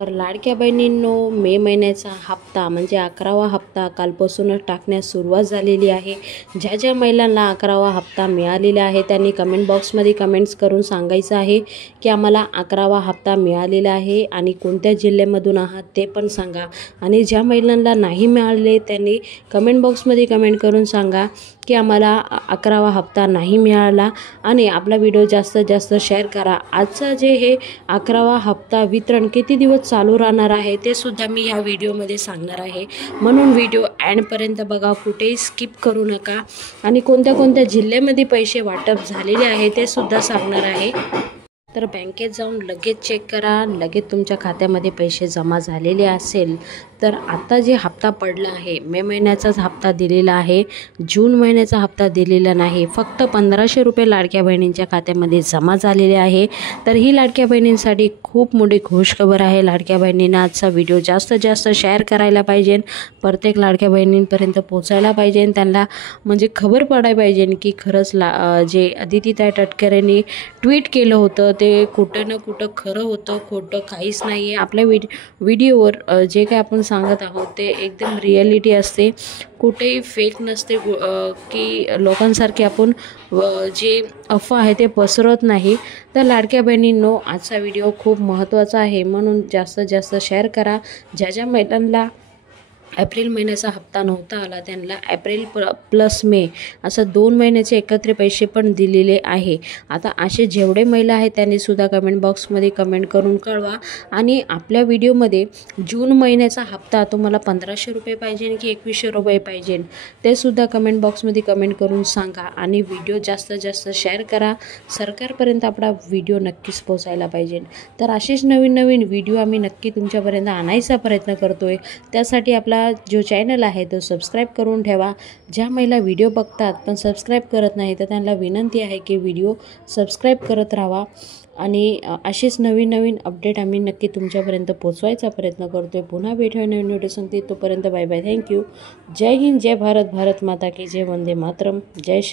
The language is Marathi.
तर लाडक्या बहिणींनो, मे महिन्याचा हप्ता म्हणजे 11वा हप्ता कालपासूनच टाकण्यास सुरुवात झालेली आहे। ज्या ज्या महिलांना 11वा हप्ता मिळालेला आहे त्यांनी कमेंट बॉक्समध्ये कमेंट्स करून सांगायचं आहे की आम्हाला 11वा हप्ता मिळालेला आहे आणि कोणत्या जिल्ह्यामधून आहात ते पण सांगा। आणि ज्या महिलांना नाही मिळाले त्यांनी कमेंट बॉक्समध्ये कमेंट करून सांगा की आम्हाला 11वा हप्ता नाही मिळाला आणि आपला व्हिडिओ जास्तीत जास्त शेअर करा। आजचा जे हे 11वा हप्ता वितरण किती दिवस चालू राहणार आहे ते सुद्धा मी या व्हिडिओमध्ये सांगणार आहे, म्हणून व्हिडिओ एंडपर्यंत बघा, कुठेही स्किप करू नका। आणि कोणत्या कोणत्या जिल्ह्यामध्ये पैसे वाटप झालेले आहे ते सुद्धा सांगणार आहे। तर बँकेत जाऊन लगेच चेक करा, लगेच तुमच्या खात्यामध्ये पैसे जमा झालेले असेल तर आता जे हप्ता पडला आहे, मे महिन्याचाच हप्ता दिलेला आहे, जून महिन्याचा हप्ता दिलेला नाही। फक्त 1500 रुपये लाडक्या बहिणींच्या खात्यामध्ये जमा झालेले आहे। तर ही लाडक्या बहिणींसाठी खूप मोठी खुशखबर आहे। लाडक्या बहिणींना आजचा व्हिडिओ जास्तीत जास्त शेअर करायला पाहिजे, प्रत्येक लाडक्या बहिणींपर्यंत पोहोचायला पाहिजे, त्यांना म्हणजे खबर पडायला पाहिजे की खरंच जे अदितीताई तटकरेंनी ट्विट केलं होतं ते कुठं ना कुठं खरं होतं, खोटं काहीच नाही आहे। आपल्या व्हिडिओवर जे काय आपण सांगत आहोत ते एकदम रिॲलिटी असते, कुठेही फेक नसते की लोकांसारखे आपण जे अफवा आहे ते पसरवत नाही। तर लाडक्या बहिणींनो, आजचा व्हिडिओ खूप महत्त्वाचा आहे म्हणून जास्तीत जास्त शेअर करा। ज्या ज्या महिलांना एप्रिल महिन्याचा हप्ता नव्हता आला त्यांना एप्रिल प्लस मे असं 2 महिन्याचे एकत्र पैसे पण दिलेले आहे। आता असे जेवढे महिला आहेत त्यांनी सुद्धा कमेंट बॉक्समध्ये कमेंट करून कळवा। आणि आपल्या व्हिडिओमध्ये जून महिन्याचा हप्ता तुम्हाला 1500 रुपये पाहिजे की 2100 रुपये पाहिजे ते सुद्धा कमेंट बॉक्समध्ये कमेंट करून सांगा। आणि व्हिडिओ जास्तीत जास्त शेअर करा, सरकारपर्यंत आपला व्हिडिओ नक्कीच पोहोचायला पाहिजे। तर असेच नवीन नवीन व्हिडिओ आम्ही नक्की तुमच्यापर्यंत आणायचा प्रयत्न करतोय, त्यासाठी आपला जो चॅनल आहे तो सबस्क्राईब करून ठेवा। ज्या महिला व्हिडिओ बघतात पण सबस्क्राईब करत नाही तर त्यांना विनंती आहे की व्हिडिओ सबस्क्राईब करत राहा। आणि असेच नवीन नवीन अपडेट आम्ही नक्की तुमच्यापर्यंत पोहोचवायचा प्रयत्न करतोय। पुन्हा भेटूया नवीन व्हिडिओ सांगते, तोपर्यंत बाय बाय, थँक्यू। जय हिंद, जय भारत, भारत माता की जय, वंदे मातरम, जय श्री।